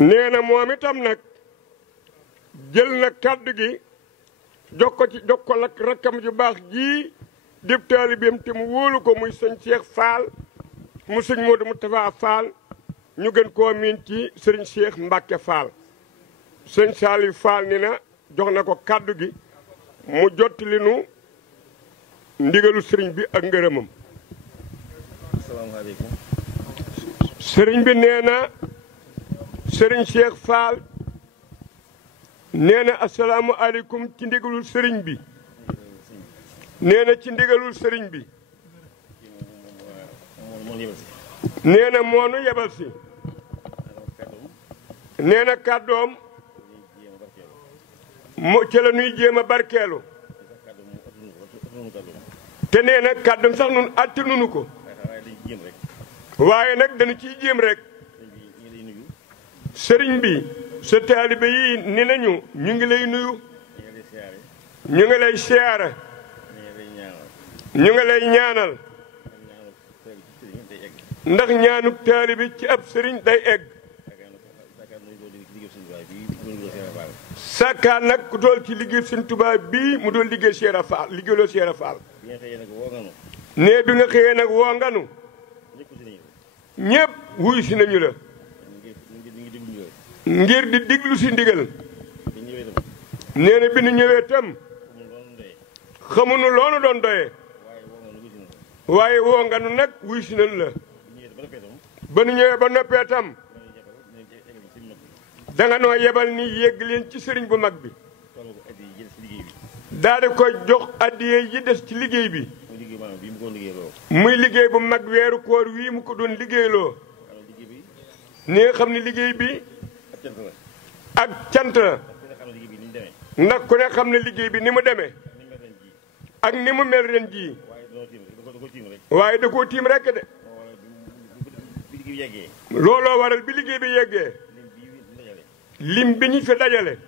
nee na moom itam nag jël na kàddu gi jox ko rakkam ju baax ji dib taalibeem te mu wóolu ko muy sëñ Cheikh Fall mu sëñ Modou Moustapha Fall ñu gën koo miin ci sëriñ Cheikh Mbacke Fall. sëñ Saliou Fall ni na jox na ko kàddu gi mu jottali nu ndigalu sëriñ bi ak ngërëmam. asalaamaaleykum. sëriñ bi nee na sëriñ Cheikh Fall nee na asalaamualeykum ci ndigalul sëriñ bi. nee na ci ndigalul sëriñ bi. nee na moo nu yebal si. nee na kàddoom mo ca la nuy jéem a barkeelu. te nee na kàddoom sax nun àtte nunu ko. waaye nag dañu ciy jéem rek. sëriñ bi sa taalibe yi ni nañu ñu ngi lay nuyu. ñu ngi lay siyaare. ñu ngi lay ñaanal. ndax ñaanuk taalibe ci ab sëriñ day egg. sàkkaan nag ku dool ci liggéey sëñ Tuubaa bii mu doon liggéey Cheikh Fall liggéeyloo Cheikh Fall. nee bi nga xëyee nag woo nganu. ñépp wuy si nañu la. ngir di diglu si ndigal. nee na bi nu ñëwee tam xamuñu loonu doon doyee. waaye woo nganu nag wuy si nañu la. ba nu ñëwee ba noppee tam danga noo yebal ni yegg leen ci sëriñ bu mag bi. daal di koy jox addiye yi des ci liggéey bi. muy liggéey bu mag weeru koor wii mu ko doon liggéeyloo. ni nga xam ne liggéey bi ak cant la. ndax ku ne xam ne liggéey bi ni mu demee. ak ni mu mel ren jii. waaye da koo tiim rekk de. looloo waral bi liggéey bi yeggee. lim bi ñu fi dajale.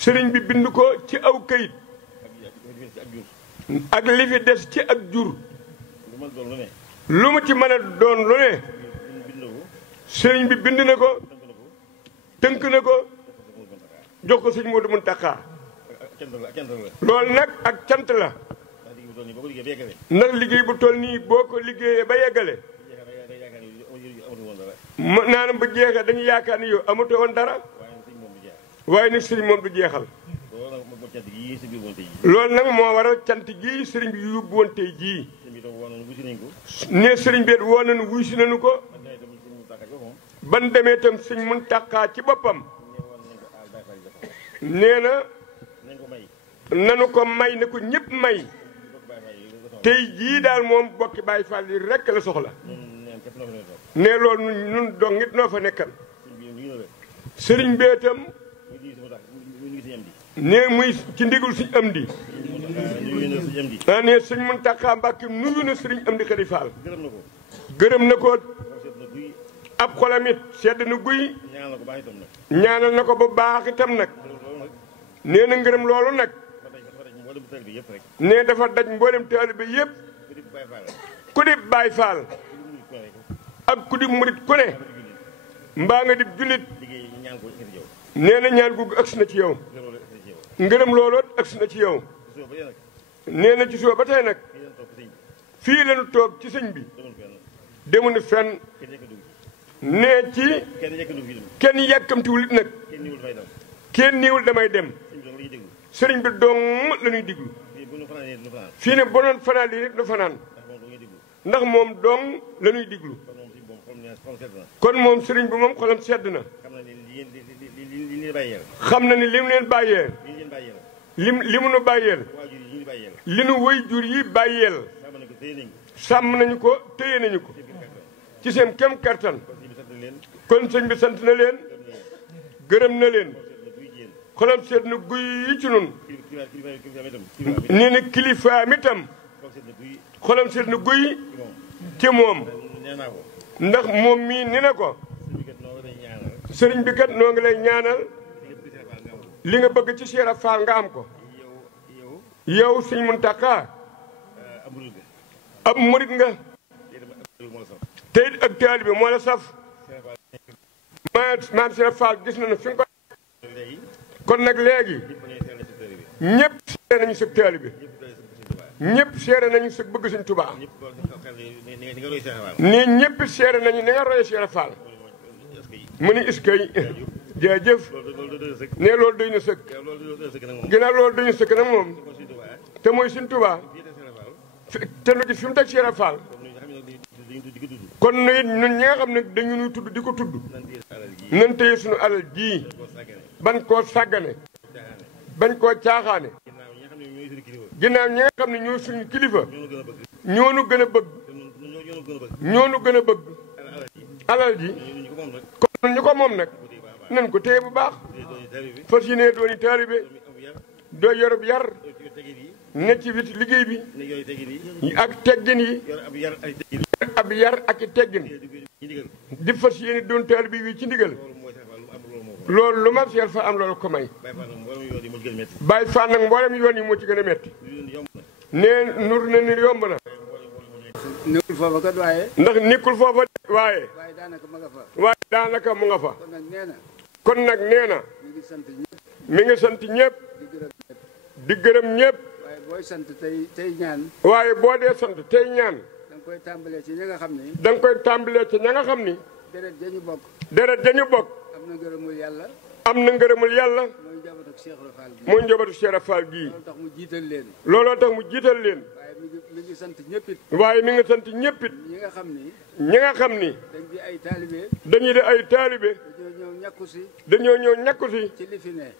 sëriñ bi bind ko ci aw këyit. ak li fi des ci ak jur. lu mu ci mën a doon lu ne. sëriñ bi bind na ko. tënk na ko. jox ko sëñ Modou Mountakha. loolu nag ak cant la. ndax liggéey bu toll nii boo ko liggéeyee ba yeggale. naanam bu jeexee dañu yaakaar ni yow amatoo woon dara. waaye nag sëriñ moom du jeexal. loolu nag moo waral cant gii sëriñ bi yóbbu woon tey jii. ne sëriñ bi woo nañu wuy si nañu ko. ban demee itam sëñ Muntaxa ci boppam. nee na nanu ko may ne ko ñëpp may. tey jii daal moom bokki Baay Faal yi rekk la soxla. ne loolu nun dong nit noo fa nekkal. sëriñ bee itam ne muy ci ndigul suñ am di. ne sëñ Muntaxa Mbàkke nuyu na sëriñ am di Xadi Faal. gërëm na ko. ab xolam it sedd na guy. ñaanal na ko ba baax itam nag. nee na ngërëm loolu nag. ne dafa daj mboolem taalibe yépp. ku di Baay Faal. ak ku di murit ku ne. mbaa nga di jullit. nee na ñaan googu agsi na ci yow. ngërëm looloot agsi na ci yow. nee na ci suba ba tey nag. fii lañu toog ci sëñ bi. demuñu fenn. nee ci kenn yàkkamtiwul it nag. kenn niiwul damay dem. sëriñ bi dong la ñuy diglu. fii ne bonoon fanaan lii rek du fanaan. ndax moom dong la ñuy diglu. kon moom sëriñ bi moom xolam sedd na. xam na ni li mu leen bàyyeel. li mu nu bàyyeel. li nu way jur yi bàyyeel. sàmm nañu ko téye nañu ko. ci seen kem kartan. kon sëñ bi sant na leen. gërëm na leen. xolam sedd na guy yi ci nun. nee na kilifaam itam. xolam sedd na guy ci moom. ndax moom mii ni na ko. sëriñ bi kat noo ngi lay ñaanal. li nga bëgg ci Cheikh Fall nga am ko. yow sëñ Muntaxa ab murit nga. tey ak taalibe moo la saf. maam Cheikh Fall gis nañu fi nga ko. kon nag léegi. ñëpp seere nañu sa taalibe bi. ñëpp seere nañu sa bëgg Sëñ Tuubaa. nii ñëpp seere nañu ni nga roye Cheikh Fall. mu ni iskay jaajëf. ne loolu doy na sëkk. ginnaaw loolu doy na sëkk nag moom. te mooy Sëñ Tuubaa. te nu gis fi mu teg Cheikh Fall. kon ñun ñi nga xam ne dañu ñuy tudd di ko tudd. nan téye suñu alal jii. ban koo sàggane. bañ koo caaxaane. ginnaaw ñi nga xam ne ñooy suñu kilifa. ñoonu gën a bëgg. ñoonu gën a bëgg. alal ji. kon ñu ko moom nag. nan ko téye bu baax. fas yéene dooni taalibe. doo yorub yar. ne ci wit liggéey bi. ak teggin yi. ab yar ak i teggin. di fas yéene doon taalibe bi ci ndigal. loolu lu ma Cheikh Fall am loolu ko may. Baye Fall nag mboolem yoon yi moo ci gën a metti. nee nur na ni yomb na. nekkul foofa kat waaye. ndax nekkul foofa waaye. waaye daanaka mu nga fa. waaye daanaka mu nga fa. kon nag nee na. kon nag nee na. mi ngi sant ñëpp. mi ngi sant ñëpp. di gërëm ñëpp. waaye booy sant tey ñaan. waaye boo dee sant tey ñaan. da nga koy tàmbalee ci ña nga xam ni. da nga koy tàmbalee ci ña nga xam ni. deret ja ñu bokk. deret ja ñu bokk. am na ngërëmul yàlla. am na ngërëmul yàlla. mooy njabootu Cheikh Fall gii. mooy njabootu Cheikh Fall gii. looloo tax mu jiital leen. looloo tax mu jiital leen. waaye mi ngi sant ñëpp it. waaye mi ngi sant ñëpp it. ñi nga xam ni. ñi nga xam ni. dañ di ay taalibe. dañuy di ay taalibe. dañoo ñëw ñàkku si. dañoo ñëw ñàkku si. ci li fi ne.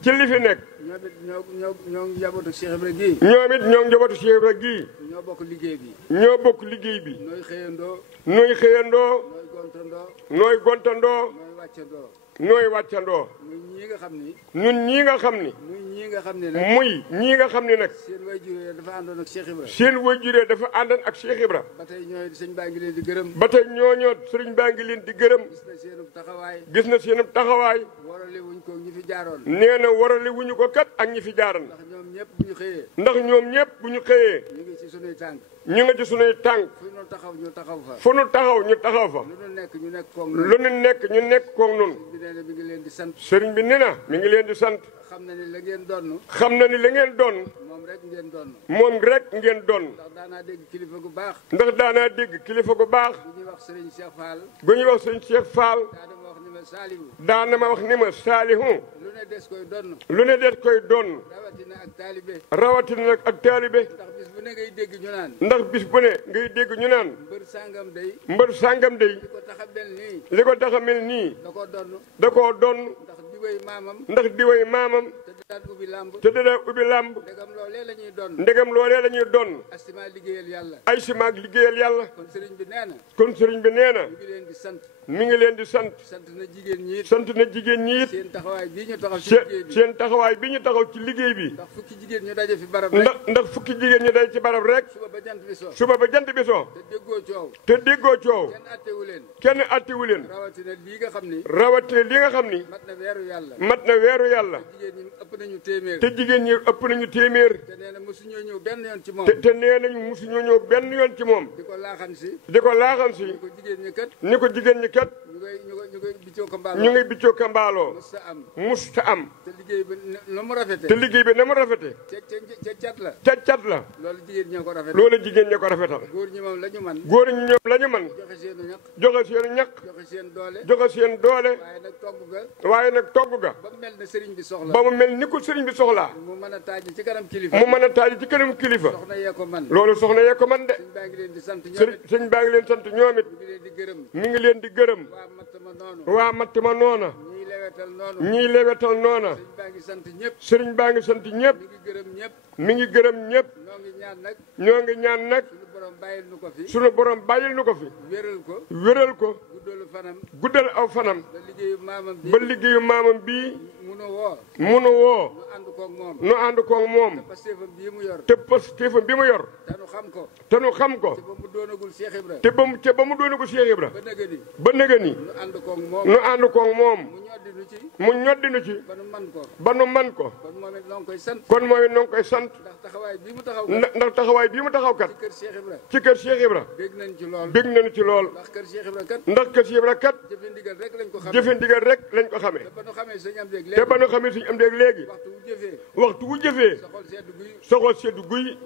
ci li fi nekk. ñoom it ñoo njabootu Cheikh Ibra gii. ñoom it ñoo njabootu Cheikh Ibra gii. ñoo bokk liggéey bi. ñoo bokk liggéey bi. nooy xëyandoo. nooy xëyandoo. nooy gontandoo. nooy gontandoo. nooy wàccandoo. nooy wàccandoo. muy ñii nga xam ni. ñun ñii nga xam ni. muy ñii nga xam ne nag. muy ñii nga xam ni nag. seen waajur dafa àndoon ak Cheikh Ibra. seen waajur dafa àndoon ak Cheikh Ibra. ba tey ñooy sëñ baa ngi leen di gërëm. ba tey ñooñoo sëriñ baa ngi leen di gërëm. gis na seenub taxawaay. gis na seenub taxawaay. warale wuñ ko ñi fi jaaroon. nee na warale wuñu ko kat ak ñi fi jaaroon. ndax ñoom ñëpp bu ñu xëyee. ndax ñoom ñëpp bu ñu xëyee. ñu ngi ci sunuy tànk. ñu nga ci sunuy tànk. fu ñu taxaw ñu taxaw fa. fu nu taxaw ñu taxaw fa. lu nu nekk ñu nekk koog lu nu nekk ñu nekk koog noonu. bi nee na mi ngi leen di sant. sëriñ bi nee na mi ngi leen di sant. xam na ni la ngeen donn. xam na ni la ngeen doon. moom rek ngeen donn. moom rek ngeen doon. ndax daanaa dégg kilifa gu baax. ndax daanaa dégg kilifa gu baax. bu ñuy wax sëriñ Cheikh Fall. bu ñuy wax sëriñ Cheikh Fall. daanama wax ni ma Saalihu. daanama wax ni ma Saalihu. lu ne des koy donn. lu ne des koy doon. rawatina ak taalibe. rawatina nag ak taalibe. ndax bis bu ne ngay dégg ñu naan. ndax bis bu ne ngay dégg ñu naan. mbër sàngam day. mbër sàngam day. li ko tax a mel nii. li ko tax a mel nii. da koo donn. da koo doon. ndax di way maamam. ndax di way maamam. te daan ubbi làmb. te dana ubbi làmb. ndegam loolee la ñuy donn. ndegam loolee la ñuy doon. astima liggéeyal yàlla. ay simaag liggéeyal yàlla. kon sëriñ bi nee na. kon sëriñ bi nee na. mi ngi leen di sant. mi ngi leen di sant. sant na jigéen ñi it. sant na jigéen ñi it. seen taxawaay bii ñu taxaw ci liggéey bi. seen taxawaay bi ñu taxaw ci liggéey bi. ndax fukki jigéen ñu daje fi barab rek. ndax fukki jigéen ñi day ci barab rek. suba ba jant bi so. suba ba jant bi so. te déggoo coow. te déggoo coow. kenn attewu leen. kenn attiwu leen. rawatina lii nga xam ni. rawatina li nga xam ni. mat na weeru yàlla. mat na weeru yàlla. jigéen ñi ëpp nañu téeméer. te jigéen ñi ëpp nañu téeméer. te nee na mosuñoo ñëw benn yoon ci moom. te nee nañu mosuñoo ñëw benn yoon ci moom. di ko laaxan si. di ko laaxan si. ni ko jigéen ñi kat. ni ko jigéen ñi kat. ñu koy biccoo ko mbaaloo. ñu ngi biccoo ka mbaaloo. musta am. musta am. te liggéey bi na mu rafete. te liggéey bi na mu rafete. ca cat la. ca cat la. loolu jigéen ñee ko rafetal. loolu jigéen ñee ko rafetal. góor ñi moom la ñu man. góor ñi ñoom la ñu man. joxe seenu ñaq. joxe seen ñaq. joxe seen doole. joxe seen doole. waaye nag togg ga. waaye nag togg ga. ba mu mel ne sëriñ bi soxla. ba mu mel ni ko sëriñ bi soxlaa. mu mën a taaji ci kanam kilifa. mu mën a taaji ci kanam kilifa. soxna yee ko man. loolu soxna yee ko man de. sëñ baa ngi leen di sant ñoom it. sëñ baa ngi leen sant ñoom it. mi ngi leen di gërëm. mi ngi leen di gërëm. waa matt ma noonu. waa matt ma noona. ñii lewetal noonu. ñii lewetal noona. sëñ baa ngi sant ñëpp. sëriñ baa ngi sant ñëpp. mi ngi gërëm ñëpp. mi ngi gërëm ñëpp. ñoo ngi ñaan nag. ñoo ngi ñaan nag. suñu borom bàyyil nu ko fi. sunu borom bàyyil nu ko fi. wéral ko. wéral ko. guddalu fanam. guddal aw fanam. ba liggéeyu maamam bi. ba liggéeyu maamam bii. munu woo. munu woo. nu ànd koog moom. nu ànd koog moom. pastéefam bii mu yor. te pastéefam bi mu yor. te nu xam ko. te nu xam ko. te ba mu doonagul Cheikh Ibra. te ba mu doonagul Cheikh Ibra. ba nëgëni. ba nëgëni. nu ànd koog moom. nu ànd koog moom. mu ñoddi nu ci. mu ñoddi nu ci. ba nu man ko. ba nu man ko. kon moom it noo ngi koy sant. kon moom it noo ngi koy sant. ndax taxawaay bii mu taxaw kat. ndax taxawaay bii mu taxaw kat. ci kër Cheikh Ibra. ci kër Cheikh Ibra. bég nañ ci lool. bég nañu ci lool. ndax kër Cheikh Ibra kat. ndax kër Cheikh Ibra kat. jëfe ndigal rek lañ ko xamee. jëfe ndigal rek lañ ko xamee. te ba nu xamee sëñ am dégg léegi. te ba nu xamee suñu am dégg léegi. waxtu wu jëfee. waxtu wu jëfee. sa xol sedd guy. soxol seddu guy.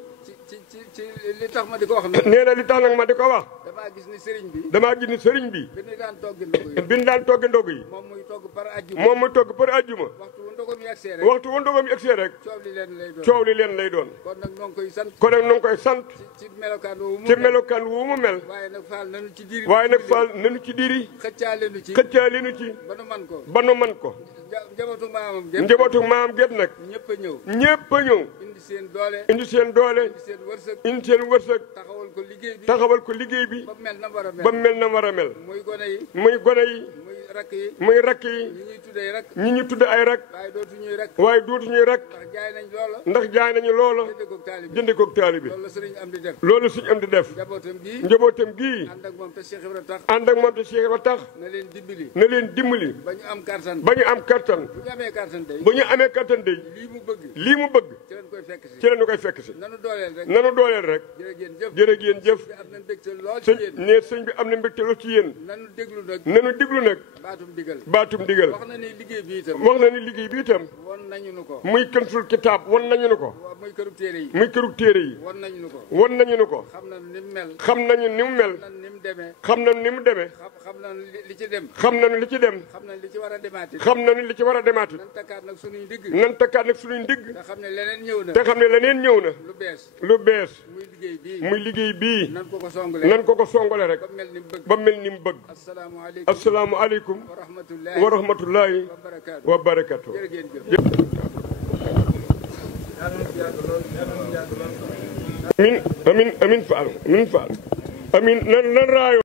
ci li tax ma di ko wax nag. nee na li tax nag ma di ko wax. damaa gis ni sëriñ bi. damaa gis ni sëriñ bi. bi ñu daan togg ndogu yi. bi ñu daan togg ndogu yi. moom muy togg par ajjuma. moom muy togg par ajjuma. waxtu wu ndogam yi agsee rek. waxtu wu ndogam yi agsee rek. coow li leen lay doon. coow li leen lay doon. kon nag ñoo ngi koy sant. kon nag ñoo ngi koy sant. ci melokaan wu mu ci melokaan wu mu mel. waaye nag faal nañu ci diiri. waaye nag faal nañu ci diiri. xëccaale nu ci. xëccaale nu ci. ba nu man ko. ba nu man ko. njabootu maamam gépp. njabootu maam gépp nag. ñëpp a ñëw. ñëpp a ñëw. indi seen doole. indi seen doole. indi seen wërsëg. indi seen wërsëg. taxawal ko liggéey bi. taxawal ko liggéey bi. ba mel na war a mel. ba mel na war a mel. muy gone yi. muy gone yi. muy rakk yi. muy rakk yi. ñi ñuy tuddee rak. ñi ñu tudd ay rak. waaye dootu ñuy rak. waaye dootu ñuy rak. ndax jaay nañ loola. ndax jaay nañu loola. jëndee koog taalibe. jëndee koog taalibe. loolu la sëriñ am di def. loolu suñu am di def. njabootam bii. njabootam gii. ànd ak moom te Cheikh Ibra tax. ànd ak moom te Cheikh Ibra tax. na leen dimbali. na leen dimbali. ba ñu am kartan. ba ñu am kattan. bu ñu amee kartan tey. ba ñu amee kattan de. lii mu bëgg. lii mu bëgg. ci lañ koy fekk si. ci la ñu koy fekk si. nanu dooleel rek. nanu dooleel rek. jërë ngeen jëf. jërë ngeen jëf. bi am na mbégte lool ci sëñ yéen. ne sëñ bi am na mbégte lool ci yéen. nanu déglu nag. nanu diglu nag. baatum digal. baatum digal. wax na ni liggéey bi itam. wax na ni liggéey bi itam. won nañu nu ko. muy Kanzul Kitaab won nañu nu ko. waaw muy kërub téere yi. muy kërug téere yi. won nañu nu ko. won nañu nu ko. xam nañu ni mu mel. xam nañu ni mu mel. xam nañu ni mu demee. xam nañu ni mu demee. xam nañu li ci dem. xam nañu li ci dem. xam nañu li ci war a demaati. xam nañu li ci war a demaati. nan takkaat nag sunuy ndigg. nan takkaat nag suñuy ndigg. nga xam ne leneen ñëw na. te xam ne leneen ñëw na. lu bees. lu bees. muy liggéey bii. muy liggéey bii. nan ko songale. nan ko songale rek. ba mel ni mu bëgg. ba mel ni mu bëgg. asalaamaaleykum. asalaamualeykum. wa rahmatullahi. wa rahmatullahi. wa barakaatu. wa barakatu. jërë ngeen jëf. amin amin amin faal amin faal amin nan raayo